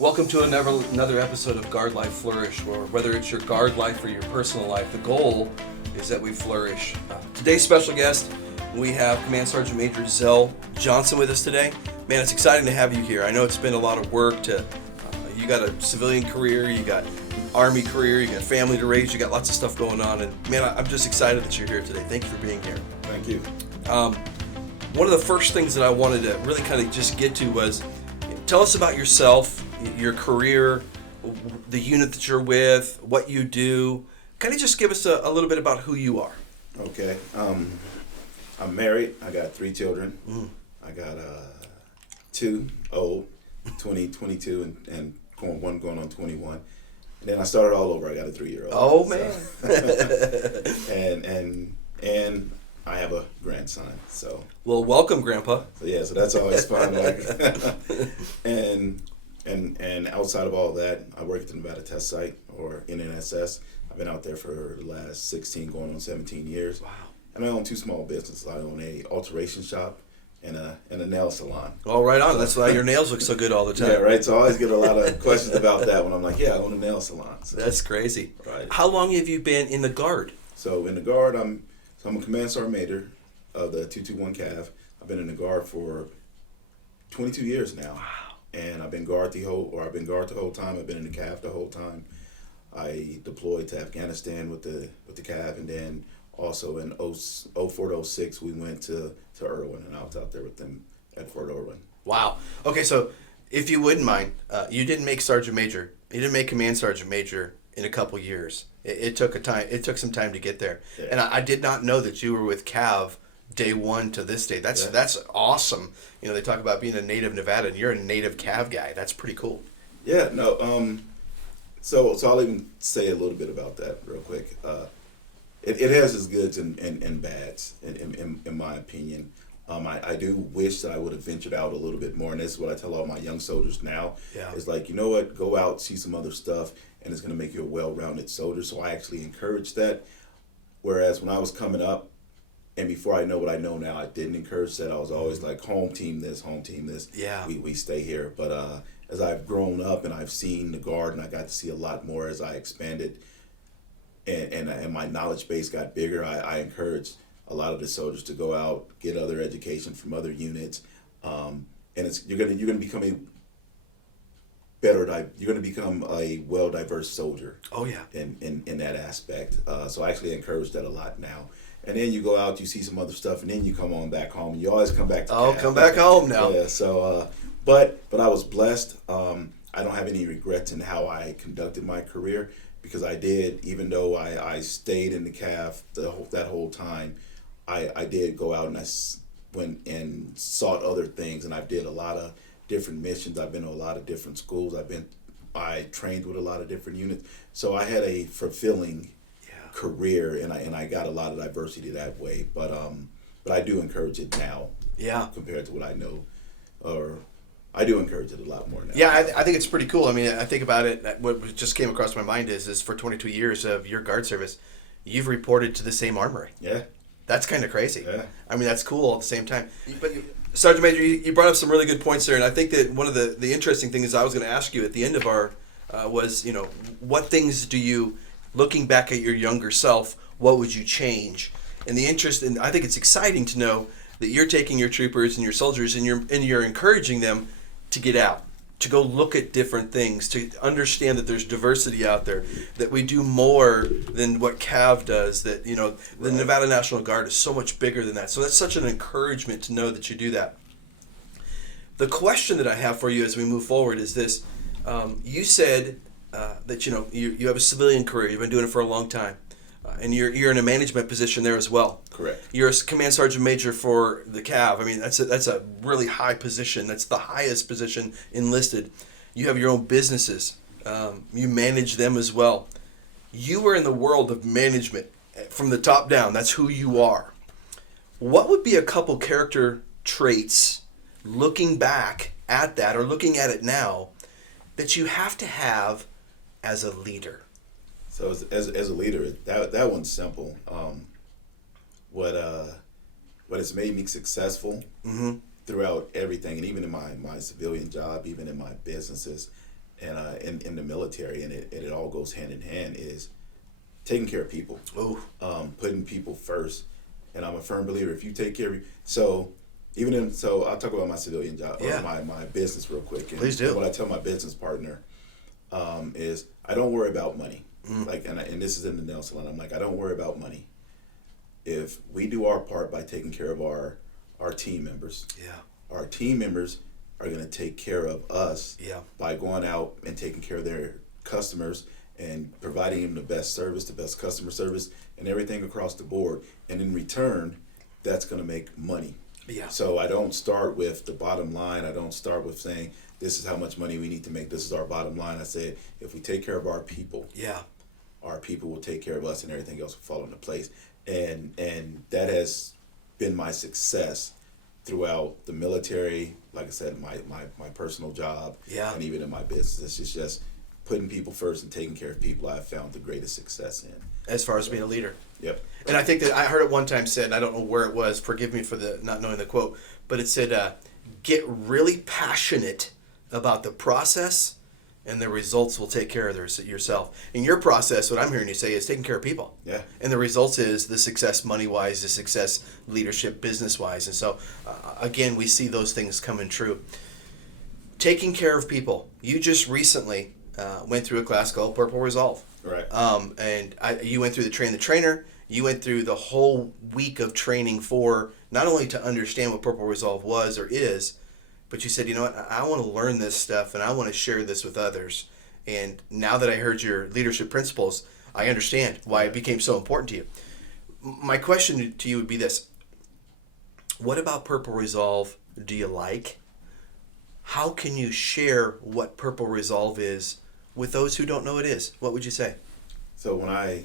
Welcome to another episode of Guard Life Flourish, where whether it's your guard life or your personal life, the goal is that we flourish. Today's special guest, we have Command Sergeant Major Zell Johnson with us today. Man, it's exciting to have you here. I know it's been a lot of work you got a civilian career, you got Army career, you got family to raise, you got lots of stuff going on, and man, I'm just excited that you're here today. Thank you for being here. Thank you. One of the first things that I wanted to really kind of just get to was, tell us about yourself, your career, the unit that you're with, what you do. Kind of just give us a little bit about who you are. Okay. I'm married. I got 3 children. I got 2 old, 22, and one going on 21. And then I started all over. I got a 3-year-old. Oh, man. and I have a grandson. So. Well, welcome, Grandpa. So that's always fun. And outside of all that, I work at the Nevada Test Site, or NNSS. I've been out there for the last 16, going on 17 years. Wow. And I own 2 small businesses. I own a alteration shop and a nail salon. Oh, right on. That's why your nails look so good all the time. Yeah, right. So I always get a lot of questions about that when I'm like, yeah, I own a nail salon. So, that's crazy. Right. How long have you been in the Guard? So in the Guard, I'm a Command Sergeant Major of the 221 Cav. I've been in the Guard for 22 years now. Wow. And I've been Guard the whole time. I've been in the Cav the whole time. I deployed to Afghanistan with the Cav, and then also in 04 to 06 we went to Irwin, and I was out there with them at Fort Irwin. Wow. Okay, so if you wouldn't mind, you didn't make Sergeant Major. You didn't make Command Sergeant Major in a couple years. It took some time to get there. Yeah. And I did not know that you were with Cav day one to this day. That's awesome. You know, they talk about being a native Nevadan, and you're a native Cav guy. That's pretty cool. Yeah, no, so I'll even say a little bit about that real quick. It has its goods and bads, in my opinion. I do wish that I would have ventured out a little bit more, and this is what I tell all my young soldiers now. Yeah. It's like, you know what, go out, see some other stuff, and it's going to make you a well-rounded soldier. So I actually encourage that. Whereas when I was coming up, and before I know what I know now, I didn't encourage that. I was always like, home team this. Yeah. We stay here. But as I've grown up and I've seen the Guard, and I got to see a lot more as I expanded, and my knowledge base got bigger, I encouraged a lot of the soldiers to go out, get other education from other units, and you're gonna become a well diverse soldier. Oh yeah. In that aspect. So I actually encourage that a lot now. And then you go out, you see some other stuff, and then you come on back home. You always come back to Cav. Come back home now. Yeah. So, but I was blessed. I don't have any regrets in how I conducted my career, because I did, even though I stayed in the Cav that whole time, I did go out and I went and sought other things, and I did a lot of different missions. I've been to a lot of different schools. I trained with a lot of different units. So I had a fulfilling career, and I got a lot of diversity that way. But I do encourage it now. Yeah. Compared to what I know, or I do encourage it a lot more now. Yeah, I think it's pretty cool. I mean, I think about it. What just came across my mind is for 22 years of your Guard service, you've reported to the same armory. Yeah. That's kind of crazy. Yeah. I mean, that's cool at the same time. But Sergeant Major, you brought up some really good points there, and I think that one of the interesting things I was going to ask you at the end of our was, you know, what things do you, looking back at your younger self, what would you change? And I think it's exciting to know that you're taking your troopers and your soldiers and you're encouraging them to get out, to go look at different things, to understand that there's diversity out there, that we do more than what Cav does, that, you know, the Nevada National Guard is so much bigger than that. So that's such an encouragement to know that you do that. The question that I have for you as we move forward is this. You said that, you know, you have a civilian career. You've been doing it for a long time. And you're in a management position there as well. Correct. You're a Command Sergeant Major for the Cav. I mean, that's a really high position. That's the highest position enlisted. You have your own businesses. You manage them as well. You are in the world of management from the top down. That's who you are. What would be a couple character traits, looking back at that or looking at it now, that you have to have as a leader? So as a leader, that one's simple. What has made me successful throughout everything, and even in my civilian job, even in my businesses, in the military, and it all goes hand in hand, is taking care of people. Ooh. Putting people first. And I'm a firm believer, if you take care of I'll talk about my civilian job, Yeah. or my business real quick. And Please do. what I tell my business partner is, I don't worry about money. And this is in the Nelson line. I'm like, I don't worry about money. If we do our part by taking care of our team members, our team members are going to take care of us by going out and taking care of their customers and providing them the best service, the best customer service, and everything across the board. And in return, that's going to make money. Yeah. So I don't start with the bottom line. I don't start with saying, this is how much money we need to make. This is our bottom line. I said, if we take care of our people, our people will take care of us, and everything else will fall into place. And that has been my success throughout the military. Like I said, my personal job, and even in my business. It's just putting people first and taking care of people I've found the greatest success in. As far as being a leader. Yep. And I think that I heard it one time said, and I don't know where it was, forgive me for the not knowing the quote, but it said, get really passionate about the process, and the results will take care of yourself. In your process, what I'm hearing you say is taking care of people. Yeah. And the results is the success money-wise, the success leadership business-wise. And so, again, we see those things coming true. Taking care of people. You just recently went through a class called Purple Resolve. Right. And you went through the train the trainer. You went through the whole week of training for not only to understand what Purple Resolve was or is, but you said, you know what, I want to learn this stuff and I want to share this with others. And now that I heard your leadership principles, I understand why it became so important to you. My question to you would be this. What about Purple Resolve do you like? How can you share what Purple Resolve is with those who don't know it is? What would you say? So when I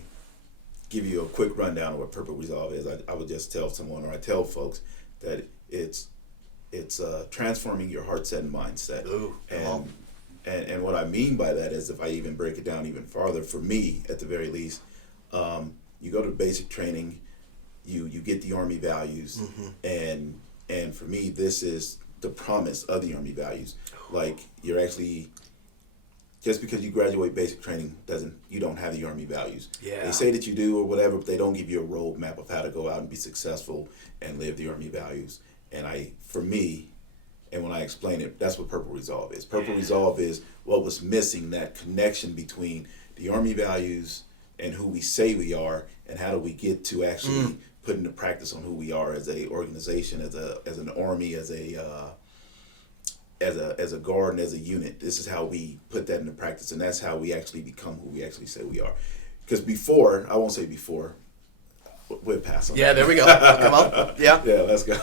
give you a quick rundown of what Purple Resolve is, I would just tell someone, or I tell folks, that it's transforming your heart, set, and mindset. Ooh, and what I mean by that is, if I even break it down even farther, for me at the very least, you go to basic training, you get the Army values, and for me, this is the promise of the Army values. Like, you're actually, just because you graduate basic training you don't have the Army values. Yeah. They say that you do or whatever, but they don't give you a roadmap of how to go out and be successful and live the Army values. And for me, and when I explain it, that's what Purple Resolve is. Purple Resolve is what was missing, that connection between the Army values and who we say we are, and how do we get to actually put into practice on who we are as a organization, as an Army, as a Guard, and as a unit. This is how we put that into practice, and that's how we actually become who we actually say we are. Because before, I won't say before, we'll pass on. Yeah, there we go. Come on. Yeah. Yeah, let's go.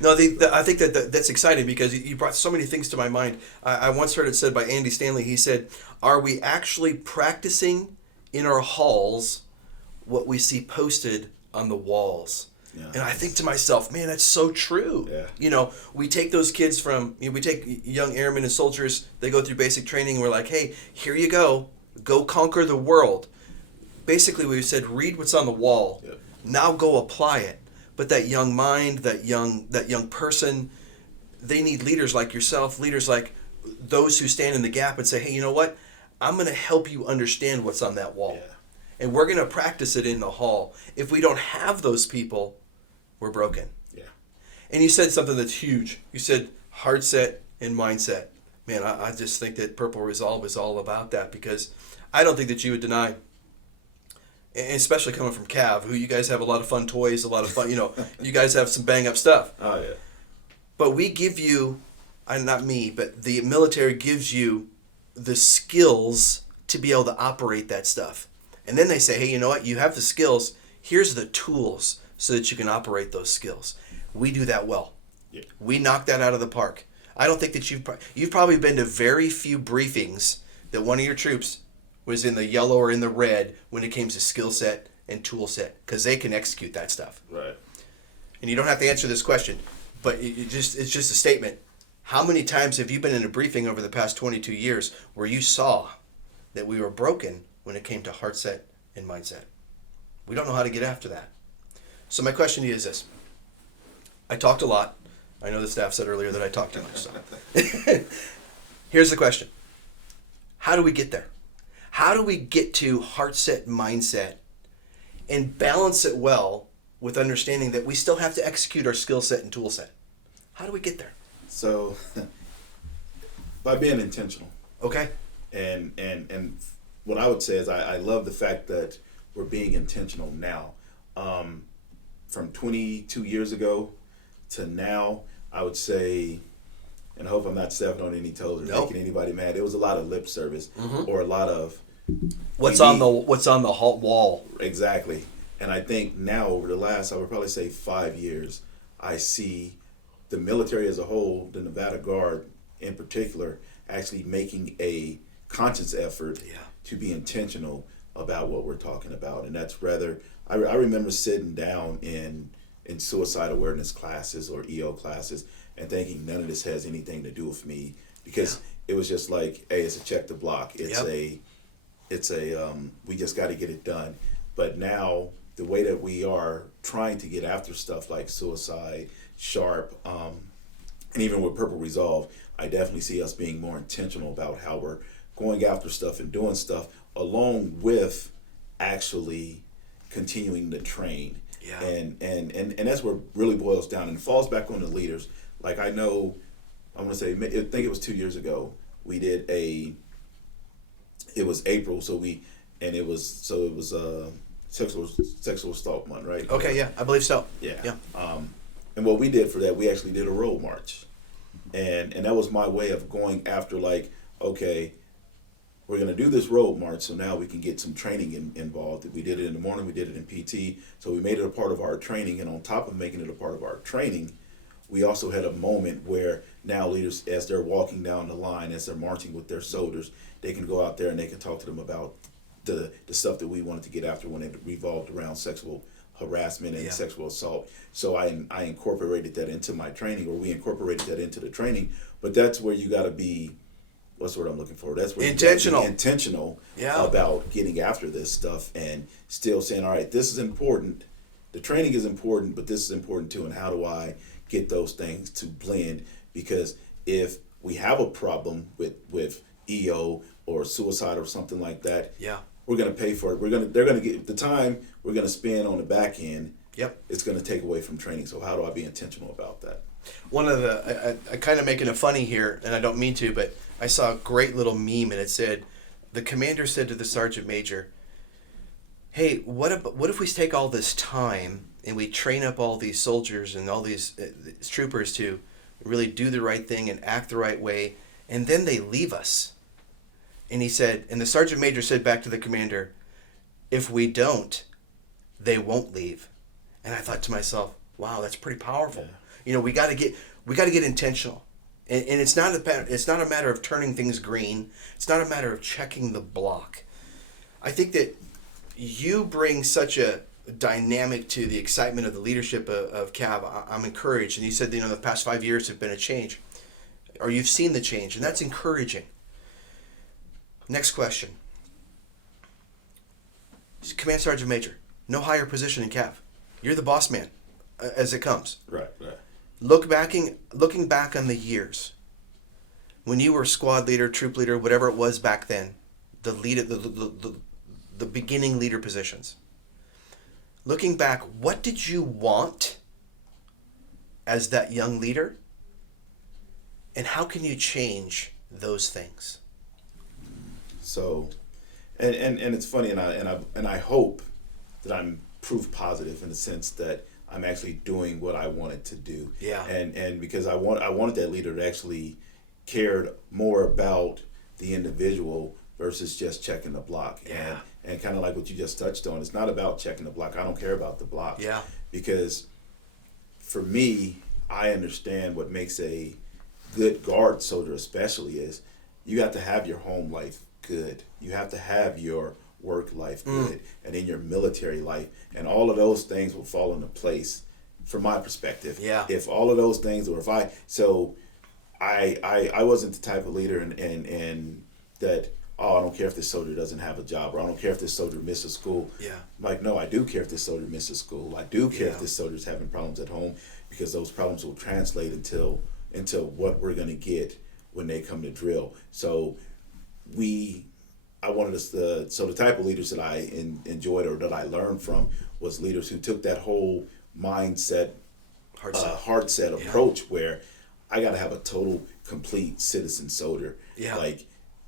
No, I think that's exciting because you brought so many things to my mind. I once heard it said by Andy Stanley. He said, "Are we actually practicing in our halls what we see posted on the walls?" Yeah. And I think to myself, man, that's so true. Yeah. You know, we take those kids we take young airmen and soldiers, they go through basic training, and we're like, hey, here you go conquer the world. Basically, we said, read what's on the wall. Yep. Now go apply it. But that young mind, that young person, they need leaders like yourself, leaders like those who stand in the gap and say, hey, you know what? I'm going to help you understand what's on that wall. Yeah. And we're going to practice it in the hall. If we don't have those people, we're broken. Yeah. And you said something that's huge. You said heart set and mindset. Man, I just think that Purple Resolve is all about that, because I don't think that you would deny, and especially coming from Cav, who you guys have a lot of fun toys, a lot of fun, you guys have some bang up stuff. Oh, yeah. But we give you, not me, but the military gives you the skills to be able to operate that stuff. And then they say, hey, you know what? You have the skills. Here's the tools so that you can operate those skills. We do that well. Yeah. We knock that out of the park. I don't think that you've probably been to very few briefings that one of your troops was in the yellow or in the red when it came to skill set and tool set, because they can execute that stuff. Right. And you don't have to answer this question, but it's just a statement. How many times have you been in a briefing over the past 22 years where you saw that we were broken when it came to heart set and mindset? We don't know how to get after that. So my question to you is this. I talked a lot. I know the staff said earlier that I talked too much. So. Here's the question. How do we get there? How do we get to heart set, mindset, and balance it well with understanding that we still have to execute our skill set and tool set? How do we get there? So, by being intentional. Okay. And what I would say is I love the fact that we're being intentional now. From 22 years ago to now, I would say, and I hope I'm not stepping on any toes or making anybody mad. It was a lot of lip service or a lot of what's on the wall. Exactly. And I think now over the last, I would probably say 5 years, I see the military as a whole, the Nevada Guard in particular, actually making a conscious effort to be intentional about what we're talking about. And that's rather, I remember sitting down in suicide awareness classes or EO classes and thinking none of this has anything to do with me, because it was just like, hey, it's a check the block. It's we just got to get it done. But now the way that we are trying to get after stuff like suicide, SHARP, and even with Purple Resolve, I definitely see us being more intentional about how we're going after stuff and doing stuff, along with actually continuing to train. Yeah. And that's where it really boils down and falls back on the leaders. Like I know, I want to say, I think it was 2 years ago, we did it was April, it was sexual assault month, right? Okay, yeah, I believe so. Yeah. And what we did for that, we actually did a road march. And that was my way of going after, like, okay, we're going to do this road march, so now we can get some training involved. We did it in the morning, we did it in PT, so we made it a part of our training, and on top of making it a part of our training, we also had a moment where now leaders, as they're walking down the line, as they're marching with their soldiers, they can go out there and they can talk to them about the stuff that we wanted to get after when it revolved around sexual harassment and sexual assault. So I incorporated that into my training, or we incorporated that into the training. But that's where you got to be, what's the word I'm looking for? That's where intentional. You gotta be intentional about getting after this stuff and still saying, all right, this is important. The training is important, but this is important too. And how do I get those things to blend? Because if we have a problem with EO or suicide or something like that, we're going to pay for it. They're going to get the time we're going to spend on the back end. It's going to take away from training. So how do I be intentional about that? One of I kind of making it funny here, and I don't mean to, but I saw a great little meme, and it said, the commander said to the sergeant major, hey, what if we take all this time and we train up all these soldiers and all these troopers to really do the right thing and act the right way, and then they leave us? And he said, and the sergeant major said back to the commander, if we don't, they won't leave. And I thought to myself, wow, that's pretty powerful. Yeah. You know, we got to get intentional, and it's not a matter of turning things green. It's not a matter of checking the block. I think that you bring such a dynamic to the excitement of the leadership of Cav. I'm encouraged, and you said, you know, the past 5 years have been a change, or you've seen the change, and that's encouraging. Next question. Command Sergeant Major, no higher position in Cav. You're the boss man, as it comes. Right. Looking back on the years, when you were squad leader, troop leader, whatever it was back then, the beginning leader positions. Looking back, what did you want as that young leader, and how can you change those things? So, and it's funny, and I hope that I'm proof positive in the sense that I'm actually doing what I wanted to do. Yeah. And because I wanted that leader to actually cared more about the individual versus just checking the block. Yeah. And kind of like what you just touched on, it's not about checking the block. I don't care about the block. Yeah. Because for me, I understand what makes a good guard soldier especially is you have to have your home life good. You have to have your work life good, and then your military life, and all of those things will fall into place from my perspective. Yeah. If all of those things, or if I wasn't the type of leader and that, oh, I don't care if this soldier doesn't have a job, or I don't care if this soldier misses school. Yeah. Like, no, I do care if this soldier misses school. I do care if this soldier's having problems at home, because those problems will translate into what we're going to get when they come to drill. So I wanted us to, so the type of leaders that I enjoyed or that I learned from was leaders who took that whole mindset, heart set approach where I got to have a total, complete citizen soldier. Yeah. Like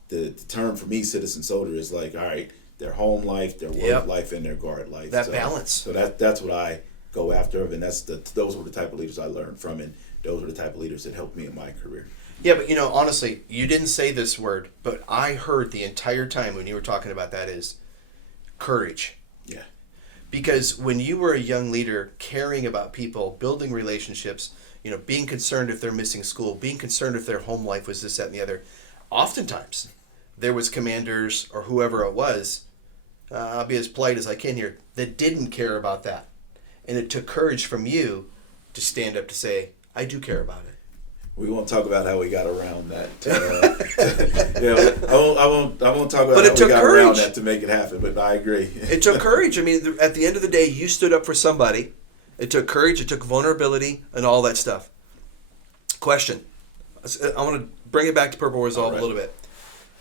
the term for me, citizen soldier, is like, all right, their home life, their work life, and their guard life. That balance. So that's what I go after, and those were the type of leaders I learned from, and those were the type of leaders that helped me in my career. Yeah, but honestly, you didn't say this word, but I heard the entire time when you were talking about that is courage. Yeah. Because when you were a young leader, caring about people, building relationships, being concerned if they're missing school, being concerned if their home life was this, that, and the other, oftentimes there was commanders or whoever it was, I'll be as polite as I can here, that didn't care about that. And it took courage from you to stand up to say, I do care about it. We won't talk about how we got around that. I won't talk about how we got around that to make it happen, but I agree. It took courage. I mean, at the end of the day, you stood up for somebody. It took courage. It took vulnerability and all that stuff. Question. I want to bring it back to Purple Resolve a little bit.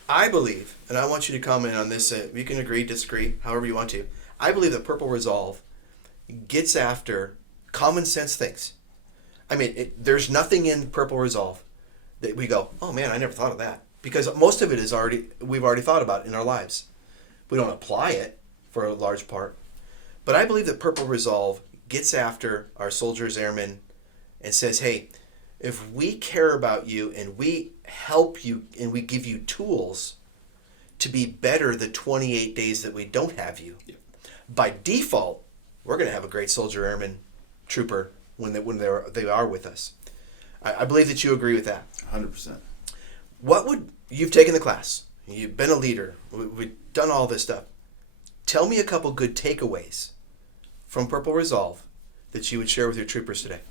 I believe, and I want you to comment on this. You can agree, disagree, however you want to. I believe that Purple Resolve gets after common sense things. I mean, there's nothing in Purple Resolve that we go, oh man, I never thought of that. Because most of it is we've already thought about in our lives. We don't apply it for a large part. But I believe that Purple Resolve gets after our soldiers, airmen, and says, hey, if we care about you and we help you and we give you tools to be better the 28 days that we don't have you, by default, we're going to have a great soldier, airman, trooper when they are with us. I believe that you agree with that. 100%. You've taken the class, you've been a leader, we've done all this stuff. Tell me a couple good takeaways from Purple Resolve that you would share with your troopers today.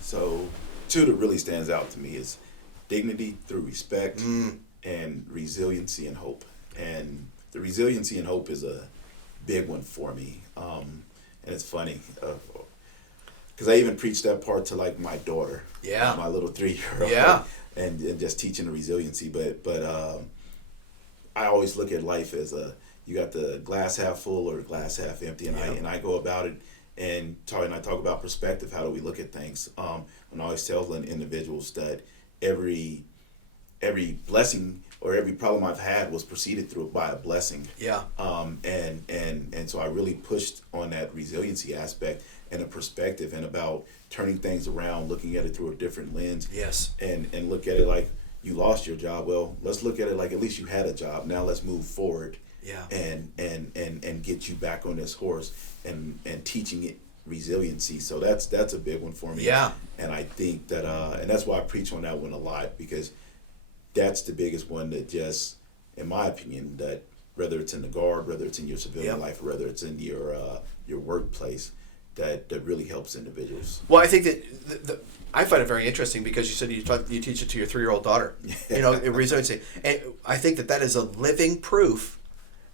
So, two that really stands out to me is dignity through respect and resiliency and hope. And the resiliency and hope is a big one for me. And it's funny, because I even preached that part to like my daughter, my little 3-year-old, and just teaching the resiliency. But I always look at life as you got the glass half full or glass half empty, and I go about it and I talk about perspective. How do we look at things? And I always tell individuals that every blessing or every problem I've had was preceded by a blessing. Yeah. And so I really pushed on that resiliency aspect and a perspective and about turning things around, looking at it through a different lens. Yes. And look at it like you lost your job. Well, let's look at it like at least you had a job. Now let's move forward. Yeah. And get you back on this horse and teaching it resiliency. So that's a big one for me. Yeah. And I think that and that's why I preach on that one a lot, because that's the biggest one that just, in my opinion, that whether it's in the Guard, whether it's in your civilian life, or whether it's in your workplace, that really helps individuals. Well, I think that I find it very interesting because you said you teach it to your 3-year-old daughter. Resiliency, and I think that is a living proof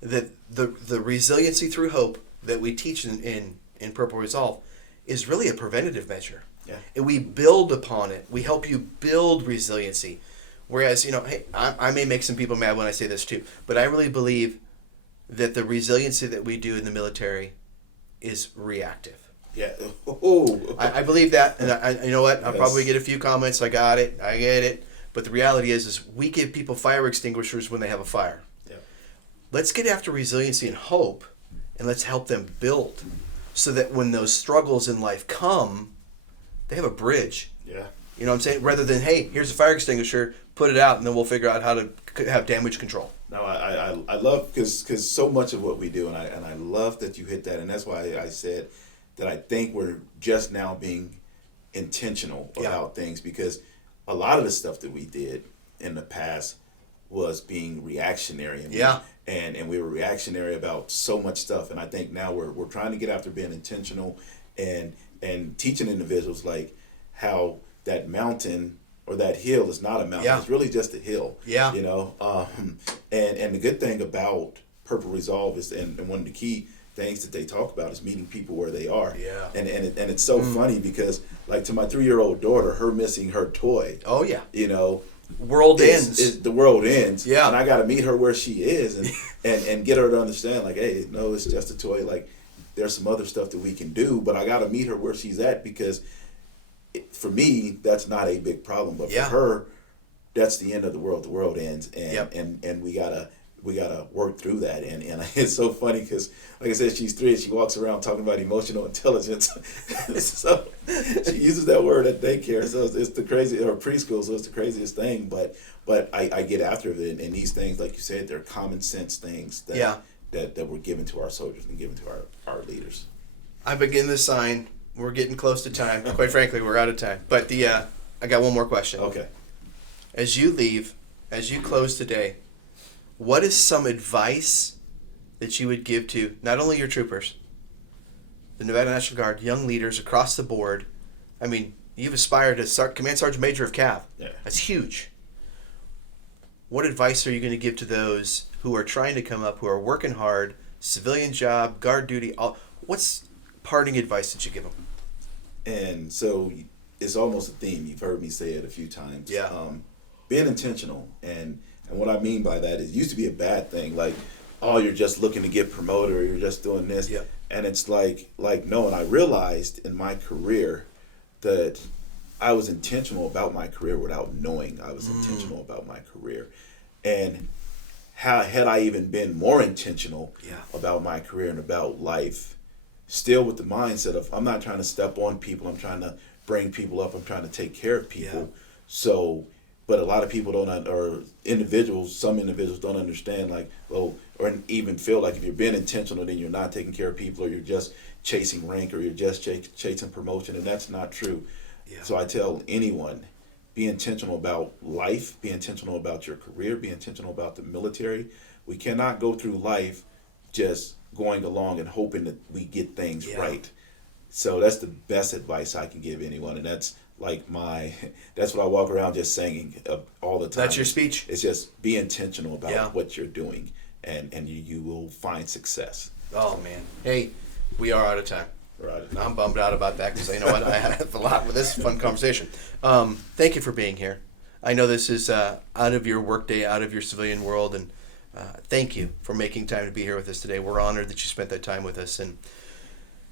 that the resiliency through hope that we teach in Purple Resolve is really a preventative measure. Yeah. And we build upon it. We help you build resiliency. Whereas, hey, I may make some people mad when I say this too, but I really believe that the resiliency that we do in the military is reactive. Yeah. I believe that, and you know what? I'll probably get a few comments. I get it. But the reality is we give people fire extinguishers when they have a fire. Yeah. Let's get after resiliency and hope, and let's help them build, so that when those struggles in life come, they have a bridge. Yeah. You know what I'm saying? Rather than, hey, here's a fire extinguisher, put it out, and then we'll figure out how to have damage control. No, I love, because so much of what we do, and I love that you hit that, and that's why I said that I think we're just now being intentional about things, because a lot of the stuff that we did in the past was being reactionary, and we were reactionary about so much stuff, and I think now we're trying to get after being intentional and teaching individuals like how that mountain or that hill is not a mountain. Yeah. It's really just a hill. Yeah. And the good thing about Purple Resolve is, and one of the key things that they talk about is meeting people where they are. Yeah. And it's so funny because, like, to my 3-year-old daughter, her missing her toy. Oh yeah. world ends. The world ends. Yeah. And I got to meet her where she is and get her to understand, like, hey, no, it's just a toy. Like, there's some other stuff that we can do, but I got to meet her where she's at, because for me, that's not a big problem. But for her, that's the end of the world. The world ends, and we gotta work through that. And it's so funny because, like I said, she's 3 and she walks around talking about emotional intelligence. So she uses that word at daycare. So it's the crazy, or preschool. So it's the craziest thing. But I get after it, and these things, like you said, they're common sense things that were given to our soldiers and given to our leaders. I begin the sign. We're getting close to time. Quite frankly, we're out of time. But I got one more question. Okay. As you leave, as you close today, what is some advice that you would give to not only your troopers, the Nevada National Guard, young leaders across the board? I mean, you've aspired to Command Sergeant Major of Cav. Yeah. That's huge. What advice are you going to give to those who are trying to come up, who are working hard, civilian job, guard duty? What's parting advice that you give them? And so it's almost a theme. You've heard me say it a few times. Yeah. Being intentional. And what I mean by that is, it used to be a bad thing. Like, oh, you're just looking to get promoted, or you're just doing this. Yeah. And it's like no. And I realized in my career that I was intentional about my career without knowing I was intentional about my career. And had I even been more intentional about my career and about life, still with the mindset of, I'm not trying to step on people, I'm trying to bring people up, I'm trying to take care of people. Yeah. So, but a lot of people don't, or some individuals don't understand, like, well, or even feel like if you're being intentional, then you're not taking care of people, or you're just chasing rank, or you're just chasing promotion, and that's not true. Yeah. So I tell anyone, be intentional about life, be intentional about your career, be intentional about the military. We cannot go through life just going along and hoping that we get things right. So that's the best advice I can give anyone, and that's like that's what I walk around just saying all the time. That's your speech. It's just be intentional about what you're doing, and you will find success. Oh man, hey, we are out of time. Right. I'm bummed out about that, because you know what, I have a lot with this fun conversation. Thank you for being here. I know this is out of your workday, out of your civilian world, and thank you for making time to be here with us today. We're honored that you spent that time with us, and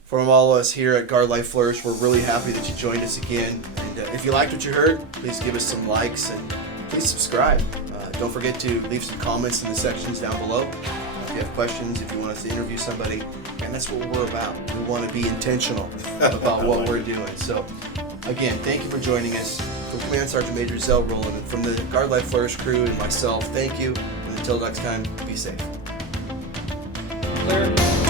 from all of us here at Guard Life Flourish, we're really happy that you joined us again. And if you liked what you heard, please give us some likes and please subscribe. Don't forget to leave some comments in the sections down below. If you have questions, if you want us to interview somebody, and that's what we're about. We want to be intentional about what we're doing. So, again, thank you for joining us. From Command Sergeant Major Zell Johnson, and from the Guard Life Flourish crew and myself, thank you. And until next time, be safe. Clear.